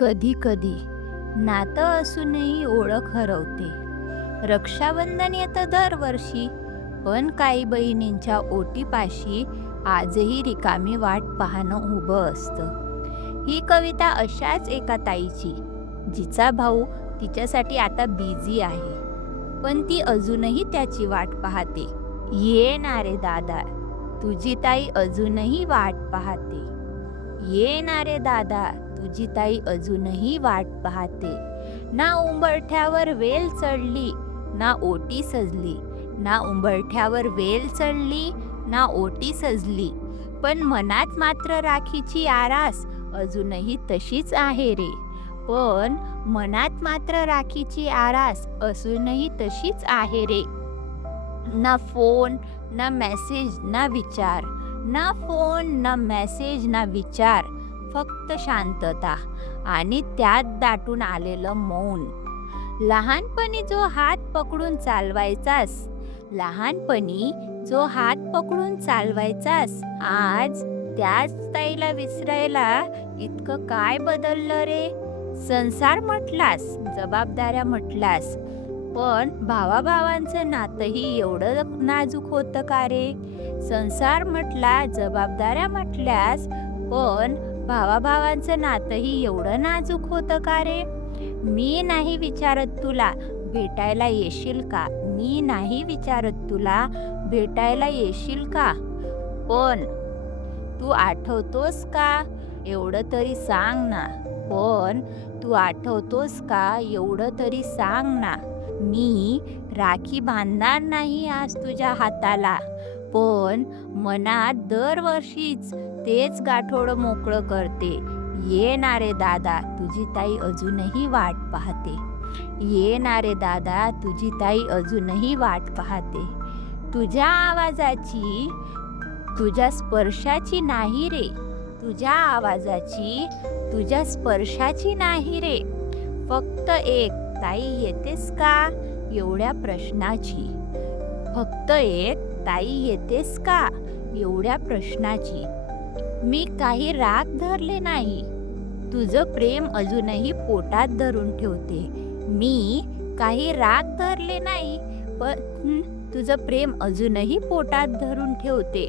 कधी कधी नातं असूनही ओळख हरवते. रक्षाबंधन येतं दरवर्षी, पण काही बहिणींच्या ओटीपाशी आजही रिकामी वाट पाहणं उभं असतं. ही कविता अशाच एका ताईची, जिचा भाऊ तिच्यासाठी आता बिझी आहे, पण ती अजूनही त्याची वाट पाहते. ये ना रे दादा, तुझी ताई अजूनही वाट पाहते. ये ना रे दादा, तुझी ताई अजूनही वाट पाहते. ना उंबरठ्यावर वेल चढली, ना ओटी सजली. ना उंबरठ्यावर वेल चढली, ना ओटी सजली, पण मनात मात्र राखीची आरास अजूनही तशीच आहे रे. पण मनात मात्र राखीची आरास अजूनही तशीच आहे रे. ना फोन, ना मेसेज, ना विचार. ना फोन, ना मेसेज, ना विचार. फक्त शांतता आणि त्यात दाटून आलेलं मौन. लहानपणी जो हात पकडून चालवायचास, लहानपणी जो हात पकडून चालवायचास, आज त्याच ताईला विसरायला इतकं काय बदललं रे? संसार म्हटलास, जबाबदाऱ्या म्हटलास, पण भावाभावांचं नातंही एवढं नाजूक होतं का रे? संसार म्हटला, जबाबदाऱ्या म्हटल्यास, पण भावाभावांचं नातंही एवढं नाजूक होतं का रे? मी नाही विचारत तुला भेटायला येशील का, मी नाही विचारत तुला भेटायला येशील का, पण तू आठवतोस का एवढं तरी सांग ना. पण तू आठवतोस का एवढं तरी सांग ना. मी राखी बांधणार नाही आज तुझ्या हाताला, पण मनात दरवर्षीच तेच गाठोडं मोकळं करते. ये ना रे दादा, तुझी ताई अजूनही वाट पाहते. ये ना रे दादा, तुझी ताई अजूनही वाट पाहते. तुझ्या आवाजाची, तुझ्या स्पर्शाची नाही रे. तुझ्या आवाजाची, तुझ्या स्पर्शाची नाही रे. फक्त एक ताई येतेस का एवढ्या प्रश्नाची. फक्त एक ताई येतेस का एवढ्या प्रश्नाची. मी काही राग धरले नाही, तुझं प्रेम अजूनही पोटात धरून ठेवते. मी काही राग धरले नाही, पण तुझं प्रेम अजूनही पोटात धरून ठेवते.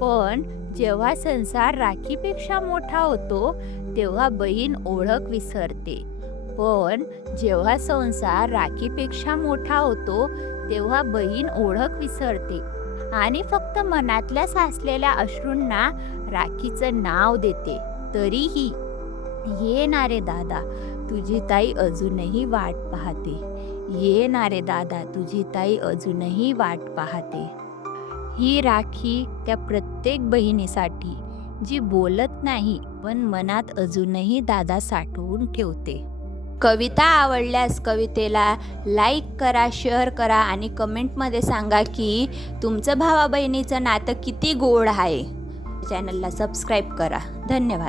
पण जेव्हा संसार राखीपेक्षा मोठा होतो, तेव्हा बहीण ओळख विसरते. पण जेव्हा संसार राखीपेक्षा मोठा होतो, तेव्हा बहीण ओळख विसरते आणि फक्त मनातल्या साचलेल्या अश्रूंना राखीचं नाव देते. तरीही ये ना रे दादा, तुझी ताई अजूनही वाट पाहते. ये ना रे दादा, तुझी ताई अजूनही वाट पाहते. ही राखी त्या प्रत्येक बहिणीसाठी, जी बोलत नाही पण मनात अजूनही दादा साठवून ठेवते. कविता आवडल्यास कवितेला लाईक करा, शेअर करा आणि कमेंटमध्ये सांगा की तुमचं भावा बहिणीचं नातं किती गोड आहे. चॅनलला सबस्क्राईब करा. धन्यवाद.